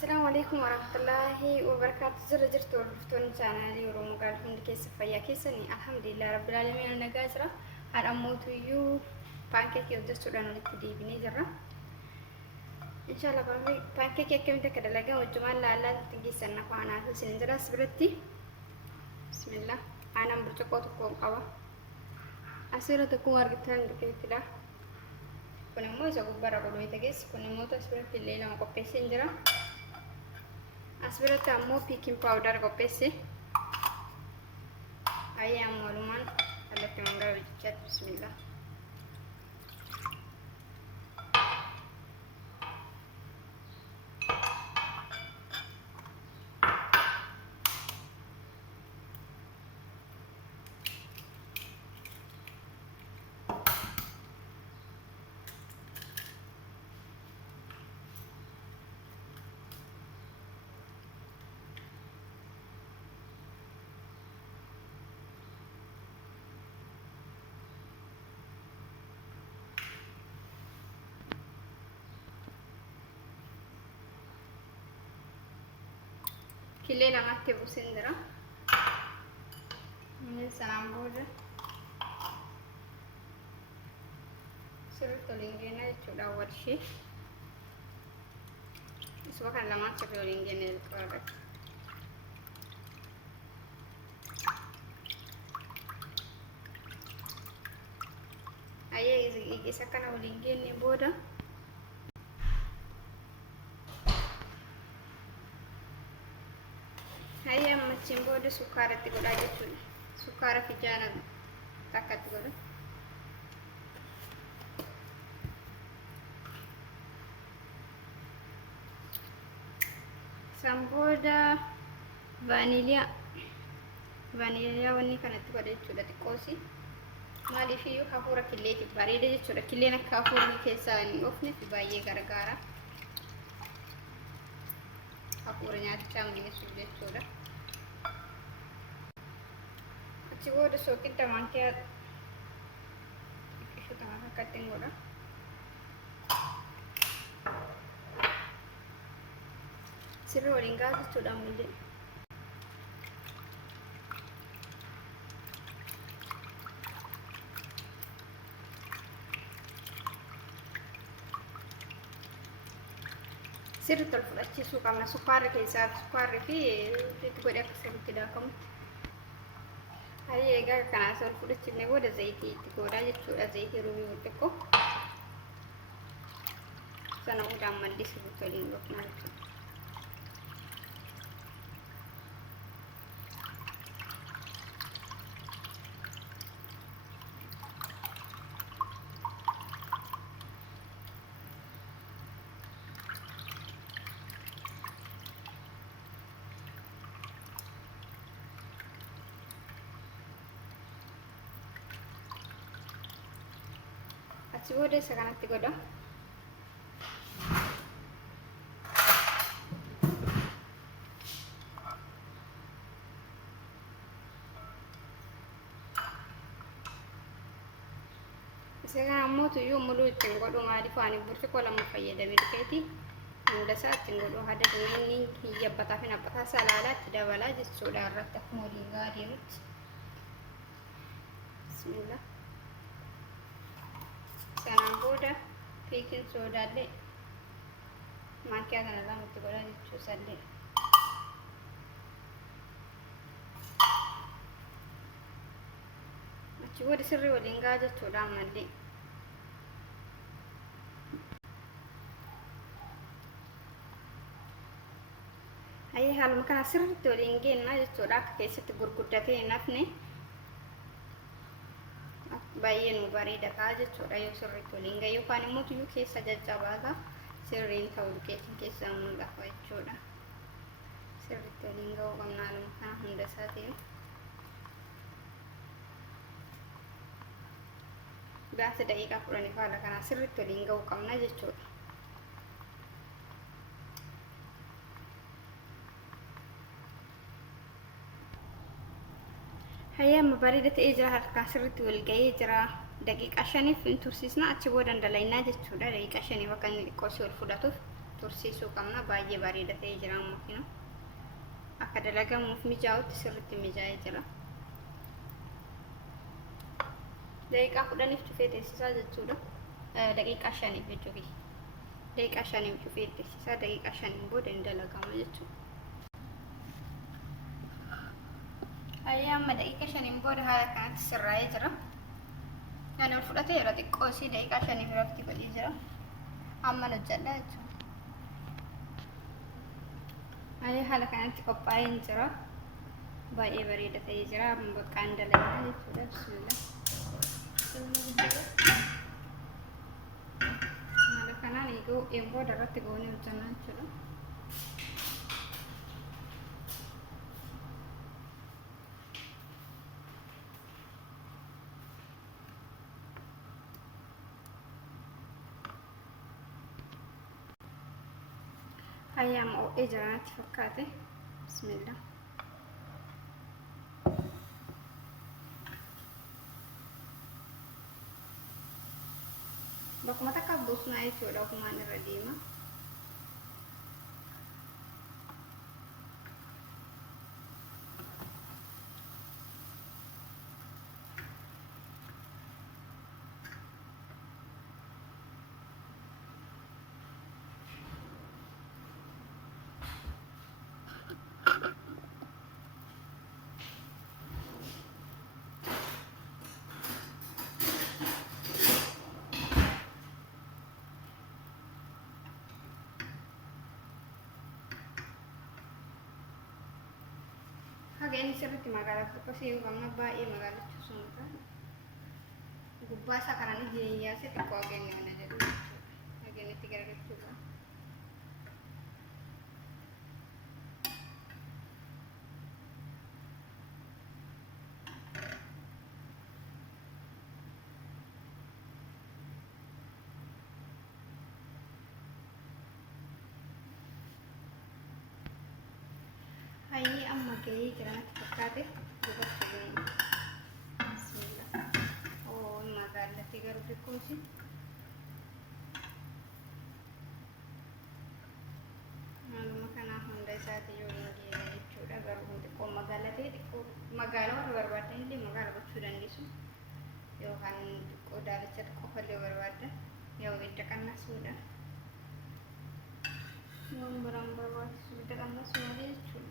السلام عليكم ورحمة الله وبركاته. زرجرت ورفتون شانالي ورومو قال هند كيس فيا كيسني الحمد لله رب العالمين. أنا قاسرة هاد أموت يو بانكيك يودس سودان ولتدي بني جرا إن شاء الله. برمي بانكيك كم تكذا لقى وجمال لا تنجي سنة فانا سنجرا سبرتي. بسم الله. أنا برجع تقوم قوا أسيرة تكون أرجعتان بكيتلا كنا مو يسوق برا بدو يتجس كنا مو تسبرت الليلة ما كوبي سنجرا asbirratti ammoo piikin paawudar qopheesse ayyaan walumaan kallattii mangaa hojjechaatti bismillah. Killee lamatti buusin jira. Inni sanaan booda sirriitti waliin geenya jechuudha warshii. Isuma kan lamaan sirrii waliin geenya jalqaba irratti. Ayyee isa kana waliin geenya booda Haya macam bodoh sukar itu gula aja sukar fijanan takat gula. Samboda vanilya wani kan itu gula sudah dikosi. Mali fiu kafura kille itu bari deh sudah kille nak kafur ni kesan ofne tibaye gara-gara. Kafurnya cang ini sudah. Cigo udah sokin tamakiat itu tengah cutting udah siru ringga sudah mulai siru terflasi suka masuk sukar kayak sukar itu gue dah kesel tidak kamu. Hari egaa kana asal fudhachifne booda zayitii itti godhaa jechuudha. Zayitii ruumii xiqqoo sana udaan maddisiisu waliin dhoknaa jechuudha. Achi booda isa kanatti godha. Isa kana ammoo tuyyuu muluu ittiin godhu maaliif ani burcuqqoo lama fayyadamee dhikeeti hunda isaa ittiin godhu hada inni hiyyabataa fi nabbataa salaalaatti dabalaa jechuudha irratti akkuma waliin gaarii nutti. Bismillah. Sanaan booda piikin soodaallee maakiyaa kanarraa nutti godhaa jechuusallee achi booda sirrii waliin gahaa jechuudha ammallee. Ayyee haaluma kana sirriitti waliin geennaa jechuudha akka keessatti gurguddatee hin hafne. Baay'ee nu bareeda ta'a jechuudha yoo sirriitti waliin gahe yookaan immoo tuyyuu keessa jajjabaata sirriin ta'uu dukeetiin keessa mul'ata jechuudha. Sirriitti waliin gahuu qabna haaluma kana hunda isaatiin. Gaasa daqiiqaa 10 haala kana sirriitti waliin gahuu qabna jechuudha. Hayya bareeda ta'ee jira harkaa sirriitti wal gahee jira. Daqiiqaa 5 tursiisna achi booda dalaynaa jechuudha. Daqiiqaa 5 bakka inni xiqqoo si ol fudhatuuf tursiisuu qabna. Baay'ee bareeda ta'ee jira amma kinu. Akka dalagamuuf mijaa'utti sirriitti mijaa'ee jira. Daqiiqaa 10 cufee teessisaa jechuudha. Daqiiqaa 5 jechuudha. Daqiiqaa 5 cufee teessisaa daqiiqaa 5 booda hin dalagamu jechuudha. Amma daqiiqaa 5 booda haala kanatti sirraa'ee jira. Kan ol fudhatee yeroo xiqqoo isii daqiiqaa 5 irratti godhee jira. Amma hojjedha jechuudha. Haala kanatti qophaa'ee jira. Baay'ee bareeda ta'ee jira. Bakka hin dalagaa jechuudha. Bismillah. Haala kanaan eeguu booda irratti goonee hojjannaa jechuudha. Amma o'ee jiraatti fakkaate. Bismillah. Bakkuma takka buusnaa jechuudha. Ofumaan irra deema. Hageen sirriitti magaalaa tokko seeyuu qabna. Baay'ee magaalicha sun gubbaa isaa kanaan ijaarsa xiqqoo hageen mana jedhu hageen itti gargaachuudha. Amma gahee jiraatti fakkaate dubartii gahee. Bismillah. Magaalatti garuu xiqqoosi. Maaluma kanaaf hunda isaati yoo hin geene jechuudha. Garuu kun xiqqoo magaalaa ta'e xiqqoo magaalaa warra barbaadan illee magaala gochuu dandeessu. Yookaan xiqqoo daalacha xiqqoo fallee barbaadan yoo hidda qannasuudha. Yoo biraan barbaachisu hidda qannasu malee jechuudha.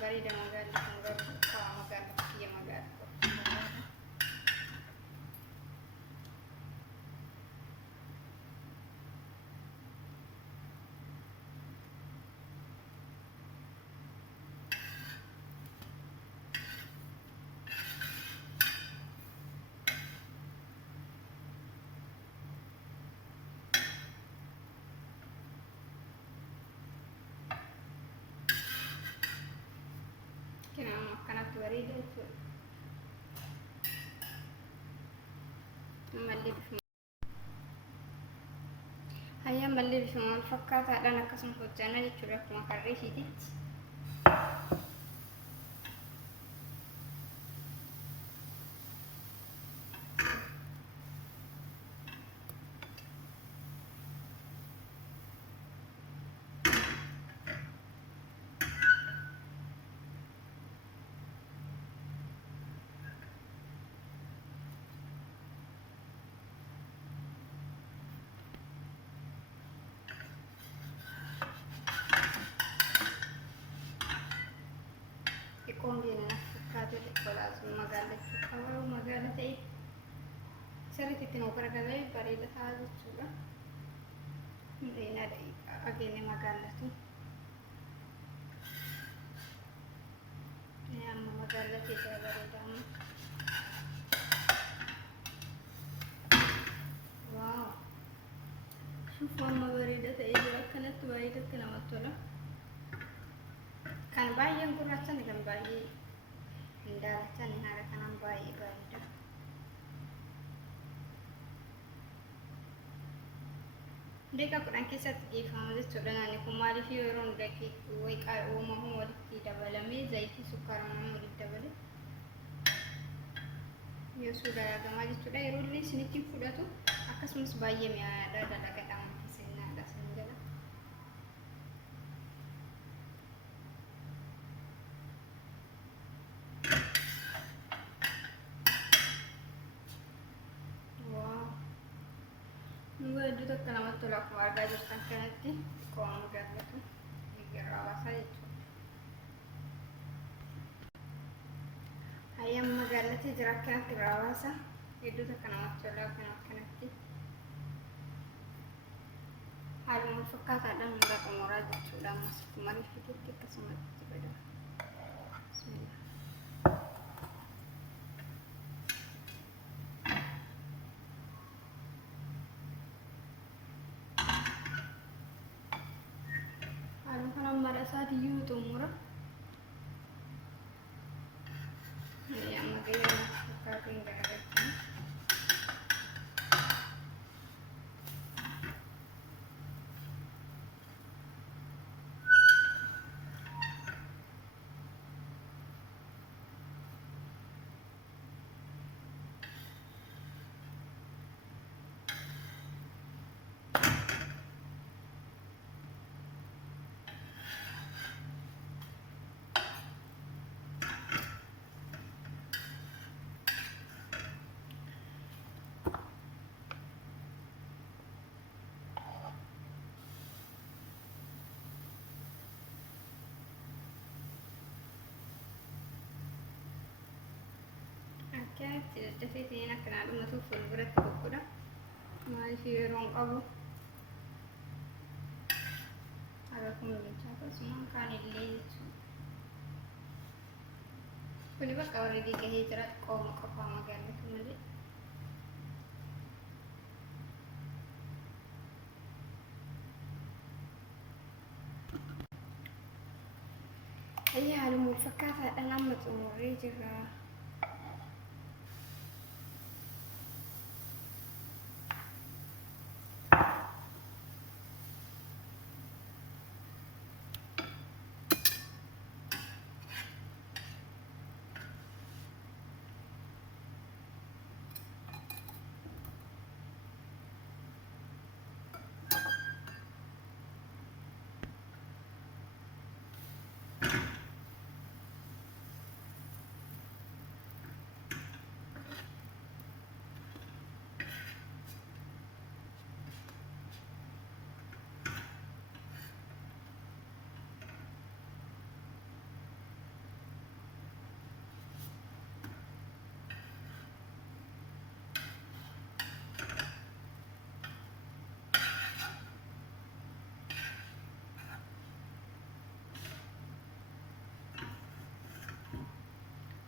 Bareeda magaalli kun garuu karaa magaalaa biyya magaalaa. Kenapa akkanatti bareeda jechuudha. Mallee bifuma wal fakkaataadhaan akkasuma hojjanna jechuudha. Akkuma karree ishiititti. Conviene fakkaate xiqqoodhaas magaalatti qabaa magaala ta'e sirriitti itti nuu garagalee bareeda ta'a jechuudha. Miidhagina daqiiqaa ageenne magaalatti. Amma magaalatti jira bareeda amma. Waaw! Shuuf amma bareeda ta'ee jira akkanatti baay'ee namatti tola. Kan baay'een gurraachan kan baay'ee hin daalachan haala kanaan baay'ee bareeda. Deeqa 10 keessatti geeffama jechuudha. Naanni kun maaliif yeroo daqiiqaa wayqaa uumamu walitti dabalamee zayitii sukkaaramaa walitti dabale yoo suudhaa jechuudha. Yeroo illee isinitti fudhatu akkasumas baay'ee mi'aadha dalagadhaan keessa hedduu tokko namatti tola akkuma argaa jirtan kanatti qo'ama magaalatu deeggarraa hawaasaa jechuudha. Hayyama magaalatti jira akkanatti irraa hawaasa hedduu tokko namatti tola akkanatti haaluma wal fakkaataadhaan hunda xumuraa jechuudha. Ammas akkuma rifiititti akkasumatti fayyadama. Diyu tumura yang magaya kakak garek Dafeetiin akkanaa dhumatu fuulduratti boqqoodha. Maaliif yeroon qabu haga kun jecha akkasuma kaan illee jechuudha. Kuni bakka warri gahee jira qooma qofaa magaalatu malee. Ayyaa haaluma wal fakkaataadhaan amma xumurree jira.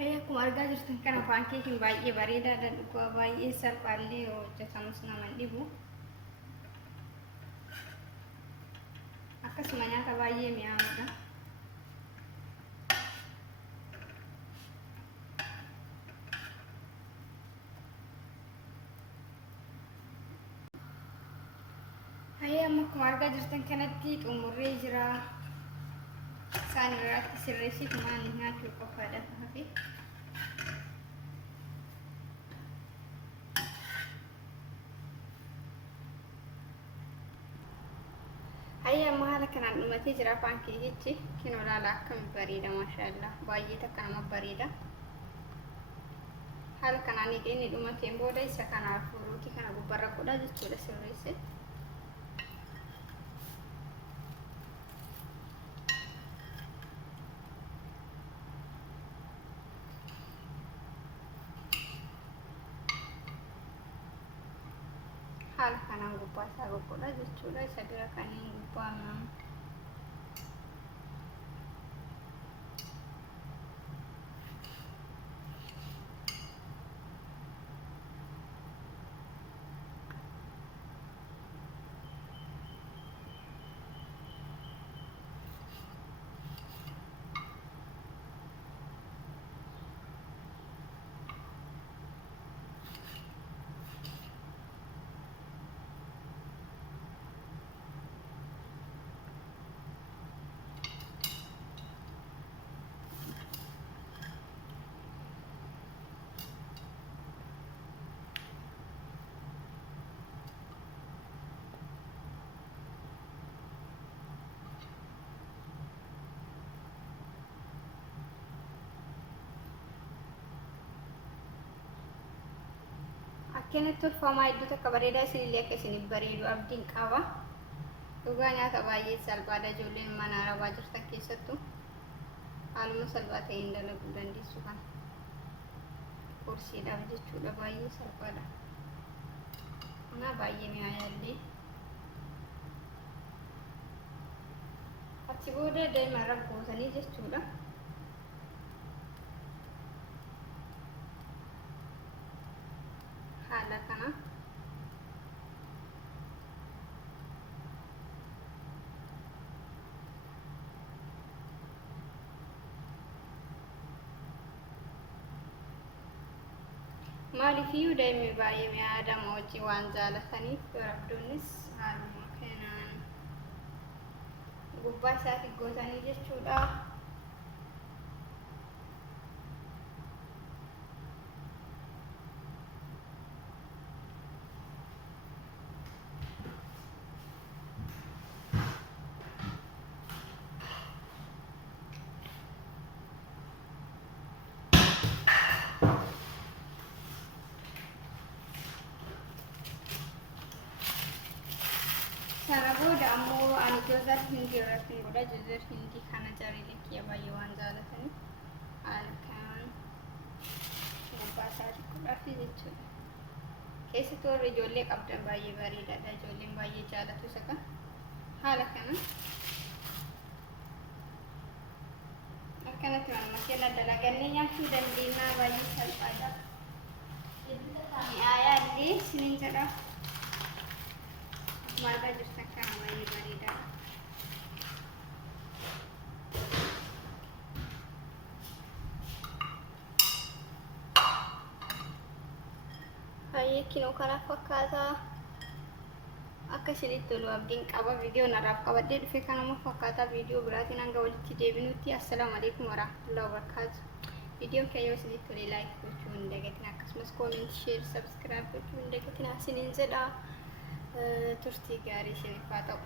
Akkuma argaa jirtan kana paankeekiin baay'ee bareedaadha. Dhugaa baay'ee salphaallee yoo hojjetamus nama hin dhibu. Akkasuma nyaata baay'ee mi'aawudha. Amma akkuma argaa jirtan kanatti xumurree jira. Isaan irratti sirreessiif maal nyaachuu qofaadha hafe. Amma haala kanaan dhumatee jira paankeekichi. Kinoo ilaala akkam bareeda maashaallah. Baay'ee takka nama bareeda. Haala kanaan inni dhumateen booda isa kanaaf furuutii kana gubbarra godha jechuudha sirreesse. Haala kanaan gubbaa isaa godha jechuudha. Isa bira kanneen gubbaa Akkanatti tolfamaa iddoo takka bareedaa isinillee akka isiniif bareedu abdiin qaba. Dhugaa nyaata baay'ee salphaadha ijoolleen mana arabaa jirtan keessattuu haaluma salphaa ta'een dalaguu dandeessu kan kursiidhaaf jechuudha baay'ee salphaadha. Kana baay'ee mi'aayallee. Achi booda daa'ima gootanii jechuudha. Haala kana maaliifiyyuu daa'imni baay'ee mi'aadama wajjin waan jaalataniif rabdoonnis haaluma kanaan gubbaa isaatti gootanii jechuudha. Sana booda ammoo ani joozar hindii irratti godha. Joozar hindii kana jaarillee kiyya baay'ee waan jaalataniif halkan gubbaa isaatti godhaafi jechuudha. Keessattuu warri ijoollee qabdan baay'ee bareedaadha. Ijoolleen baay'ee jaalatu isa kana. Haala kana akkanatti manuma keenya dalagannee nyaachuu dandeenya. Baay'ee salphaadha. Mi'aayaallee isiniin jedha. Marga jirtan kana baay'ee bareedaadha. Baay'ee kinoo kana fakkaata. Akka isinitti tolu abdiin qaba. Viidiyoon har'aaf qabadhee dhufe kanuma fakkaata. Viidiyoo biraatiin hanga walitti deebinutti assalaamu alaikum warahmatullahi wabarakaatu. Viidiyoon kiyya isinitti tole laayik gochuu hin dagatina. Akkasumas koomentii, sheer, sabskiraayib gochuu hin dagatina isiniin jedha. Turtii gaarii isiniif haa ta'u.